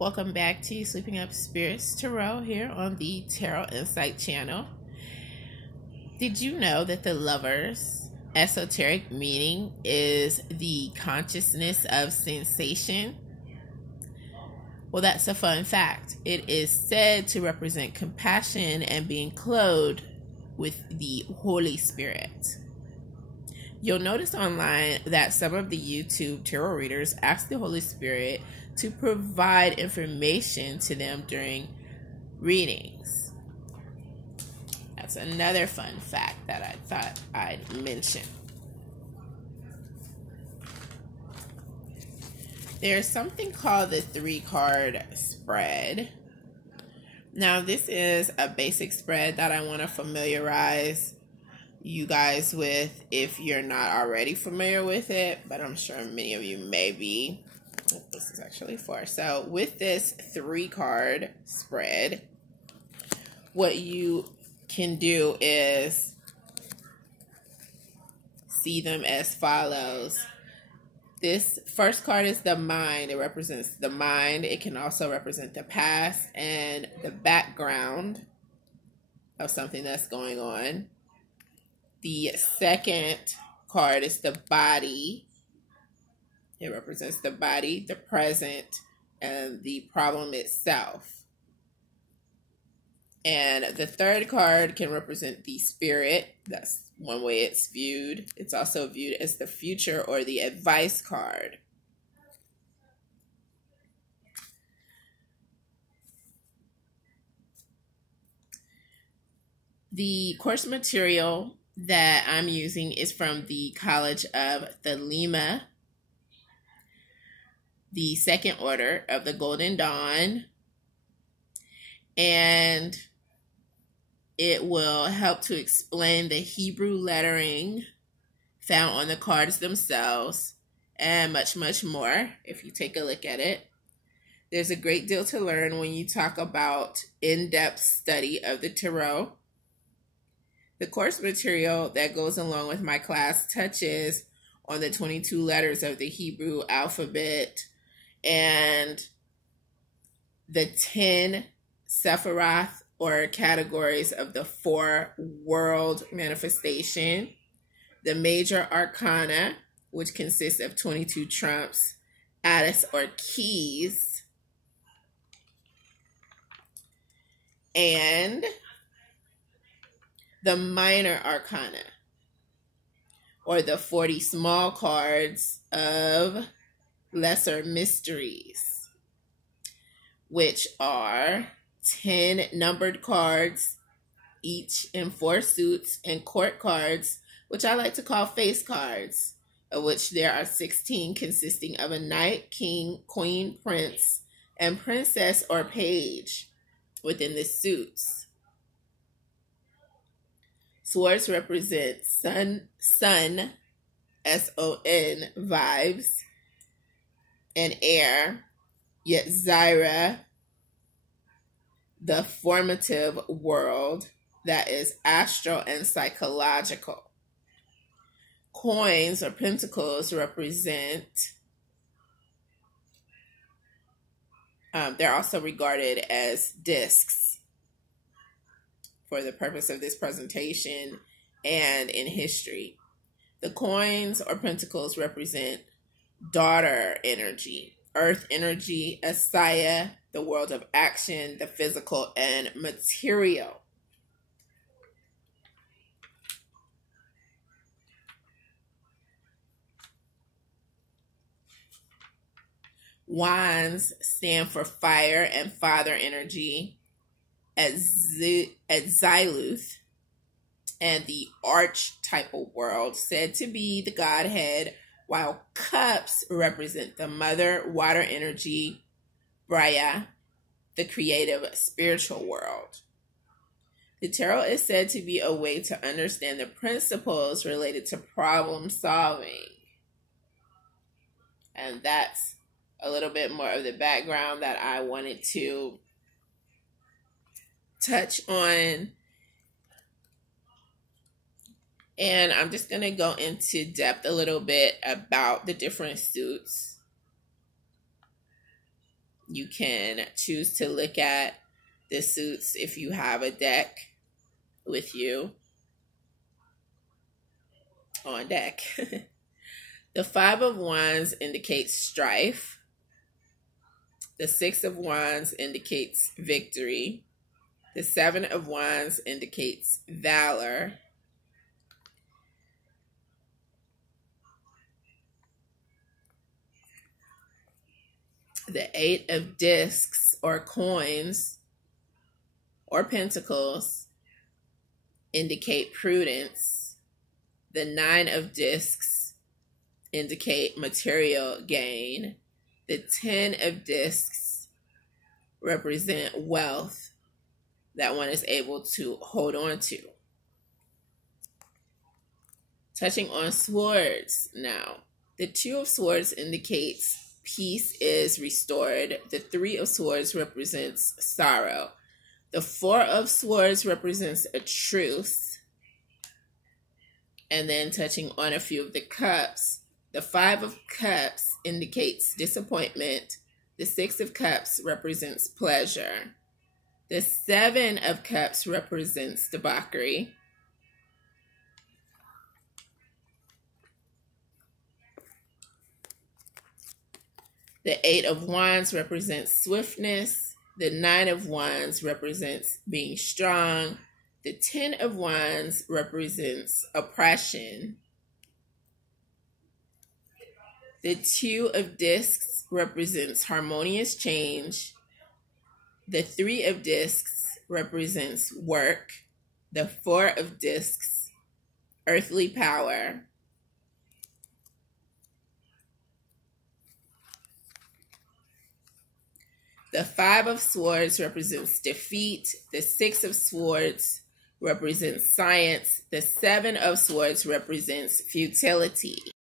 Welcome back to Sleeping Up Spirits Tarot here on the Tarot Insight channel. Did you know that the Lover's esoteric meaning is the consciousness of sensation? Well, that's a fun fact. It is said to represent compassion and being clothed with the Holy Spirit. You'll notice online that some of the YouTube tarot readers ask the Holy Spirit to provide information to them during readings. That's another fun fact that I thought I'd mention. There's something called the 3-card spread. Now, this is a basic spread that I want to familiarize you guys with if you're not already familiar with it, but I'm sure many of you may be. This is actually 4. So with this 3-card spread, what you can do is see them as follows. This first card is the mind. It represents the mind. It can also represent the past and the background of something that's going on. The second card is the body. It represents the body, the present, and the problem itself. And the third card can represent the spirit. That's one way it's viewed. It's also viewed as the future or the advice card. The course material that I'm using is from the College of Thelema, the Second Order of the Golden Dawn, and it will help to explain the Hebrew lettering found on the cards themselves and much, much more if you take a look at it. There's a great deal to learn when you talk about in-depth study of the tarot. The course material that goes along with my class touches on the 22 letters of the Hebrew alphabet and the 10 Sephiroth or categories of the 4 world manifestation, the major arcana, which consists of 22 trumps, addis or keys, and the minor arcana, or the 40 small cards of lesser mysteries, which are 10 numbered cards, each in 4 suits, and court cards, which I like to call face cards, of which there are 16 consisting of a knight, king, queen, prince, and princess or page within the suits. Swords represent sun, S-O-N, vibes, and air, yet Zyra, the formative world that is astral and psychological. Coins or pentacles represent, they're also regarded as discs for the purpose of this presentation and in history. The coins or pentacles represent daughter energy, earth energy, Asaya, the world of action, the physical and material. Wands stand for fire and father energy at Xyluth, and the archetypal world said to be the Godhead, while cups represent the mother, water energy, Braya, the creative spiritual world. The tarot is said to be a way to understand the principles related to problem solving. And that's a little bit more of the background that I wanted to touch on. And I'm just going to go into depth a little bit about the different suits. You can choose to look at the suits if you have a deck with you on deck. The Five of Wands indicates strife. The Six of Wands indicates victory. The Seven of Wands indicates valor. The Eight of Discs or coins or pentacles indicate prudence. The Nine of Discs indicate material gain. The 10 of Discs represent wealth that one is able to hold on to. Touching on swords now. The Two of Swords indicates peace is restored. The Three of Swords represents sorrow. The Four of Swords represents a truce. And then touching on a few of the cups, the Five of Cups indicates disappointment. The Six of Cups represents pleasure. The Seven of Cups represents debauchery. The Eight of Wands represents swiftness. The Nine of Wands represents being strong. The 10 of Wands represents oppression. The Two of Discs represents harmonious change. The Three of Discs represents work. The Four of Discs, earthly power. The Five of Swords represents defeat. The Six of Swords represents science. The Seven of Swords represents futility.